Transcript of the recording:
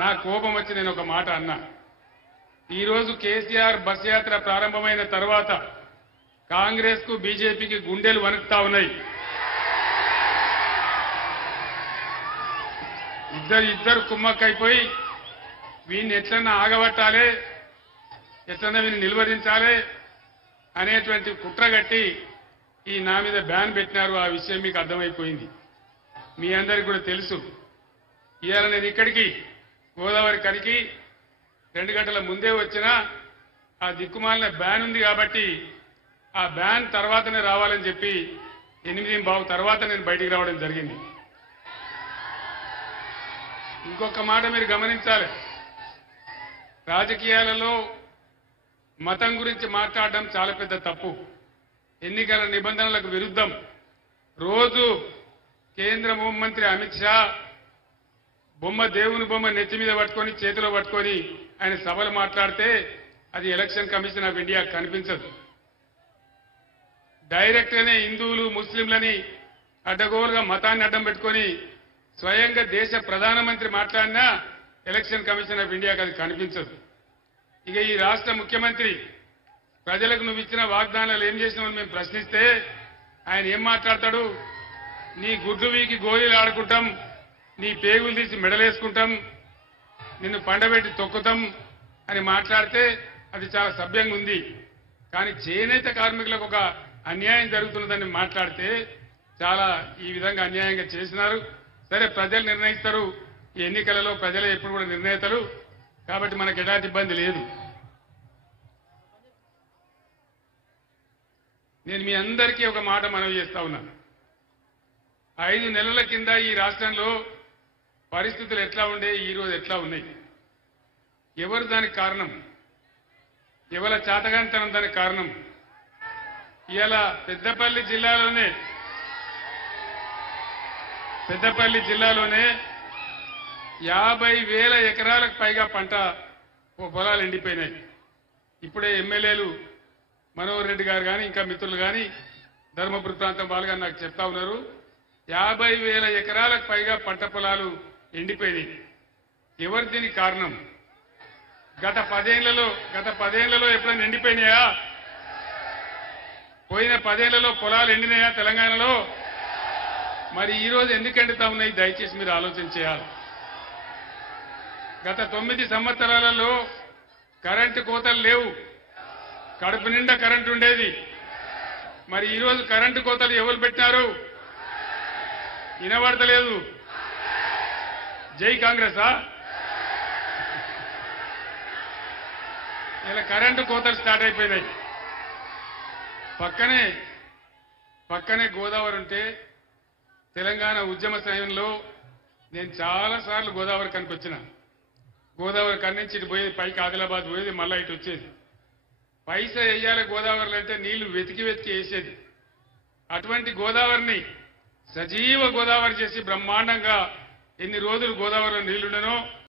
నా కోపం వచ్చి నేను ఒక మాట అన్నా. ఈరోజు కేసీఆర్ బస్ యాత్ర ప్రారంభమైన తర్వాత కాంగ్రెస్ కు బీజేపీకి గుండెలు వణుకుతా ఉన్నాయి. ఇద్దరు కుమ్మక్కైపోయి వీడిని ఎట్లన్నా ఆగబట్టాలి, ఎట్లన్నా వీడిని నిలువరించాలి అనేటువంటి కుట్రగట్టి ఈ నా మీద బ్యాన్ పెట్టినారు. ఆ విషయం మీకు అర్థమైపోయింది. మీ అందరికీ కూడా తెలుసు. ఇవాళ నేను ఇక్కడికి గోదావరి కరికి 2 గంటల ముందే వచ్చినా ఆ దిక్కుమాలిన బ్యాన్ ఉంది కాబట్టి ఆ బ్యాన్ తర్వాతనే రావాలని చెప్పి 8:15 తర్వాత నేను బయటికి రావడం జరిగింది. ఇంకొక మాట మీరు గమనించాలి. రాజకీయాలలో మతం గురించి మాట్లాడడం చాలా పెద్ద తప్పు. ఎన్నికల నిబంధనలకు విరుద్ధం. రోజు కేంద్ర హోంమంత్రి అమిత్ షా దేవుని బొమ్మ నెత్తి మీద పట్టుకొని చేతిలో పట్టుకొని ఆయన సభలు మాట్లాడితే అది ఎలక్షన్ కమిషన్ ఆఫ్ ఇండియా కనిపించదు. డైరెక్ట్ గానే హిందువులు ముస్లింలని అడ్డగోలుగా మతాన్ని అడ్డం పెట్టుకొని స్వయంగా దేశ ప్రధానమంత్రి మాట్లాడినా ఎలక్షన్ కమిషన్ ఆఫ్ ఇండియాకి అది కనిపించదు. ఇక ఈ రాష్ట్ర ముఖ్యమంత్రి ప్రజలకు నువ్వు ఇచ్చిన వాగ్దానాలు ఏం చేసినావని మేము ప్రశ్నిస్తే ఆయన ఏం మాట్లాడతాడు? నీ గుడ్లు వీకి గోళీలు ఆడుకుంటాం, నీ పేగులు తీసి మెడలేసుకుంటాం, నిన్ను పండబెట్టి తొక్కుతాం అని మాట్లాడితే అది చాలా సభ్యంగా ఉంది. కానీ చేనేత కార్మికులకు ఒక అన్యాయం జరుగుతున్నదని మాట్లాడితే చాలా ఈ విధంగా అన్యాయంగా చేసినారు. సరే, ప్రజలు నిర్ణయిస్తారు. ఈ ఎన్నికలలో ప్రజలే ఎప్పుడు కూడా నిర్ణేతలు కాబట్టి మనకు ఎలాంటి ఇబ్బంది లేదు. నేను మీ అందరికీ ఒక మాట మనవి చేస్తా ఉన్నాను. 5 నెలల కింద ఈ రాష్ట్రంలో పరిస్థితులు ఎట్లా ఉండే, ఈ రోజు ఎట్లా ఉన్నాయి? ఎవరు దానికి కారణం? ఎవరి చాతగానితనం దానికి కారణం? ఇవాళ పెద్దపల్లి జిల్లాలోనే 50,000 ఎకరాలకు పైగా పంట పొలాలు ఎండిపోయినాయి. ఇప్పుడే ఎమ్మెల్యేలు మనోహర్ రెడ్డి గారు కానీ ఇంకా మిత్రులు కానీ ధర్మపురి ప్రాంతం వాళ్ళు కానీ నాకు చెప్తా ఉన్నారు. 50,000 ఎకరాలకు పైగా పంట పొలాలు ఎండిపోయినాయి. ఎవరు దీనికి కారణం? గత 10 ఏళ్లలో ఎప్పుడైనా ఎండిపోయినాయా? పోయిన 10 ఏళ్లలో పొలాలు ఎండినాయా తెలంగాణలో? మరి ఈ రోజు ఎందుకు ఎండుతా ఉన్నాయి? దయచేసి మీరు ఆలోచన చేయాలి. గత 9 సంవత్సరాలలో కరెంటు కోతలు లేవు, కడుపు నిండా కరెంటు ఉండేది. మరి ఈ రోజు కరెంటు కోతలు ఎవరు పెట్టారు? వినబడతలేదు. జై కాంగ్రెసా? ఇలా కరెంటు కోతలు స్టార్ట్ అయిపోయినాయి. పక్కనే గోదావరి ఉంటే తెలంగాణ ఉద్యమ సమయంలో నేను చాలా సార్లు గోదావరి కనికి వచ్చిన. గోదావరి కన్ని నుంచి ఇటు పోయేది, పైకి ఆదిలాబాద్ పోయేది, మళ్ళా ఇటు వచ్చేది. పైసా వేయాలి గోదావరిలో అంటే నీళ్లు వెతికి వేసేది. అటువంటి గోదావరిని సజీవ గోదావరి చేసి బ్రహ్మాండంగా ఎన్ని రోజులు గోదావరిలో నీళ్లుండనో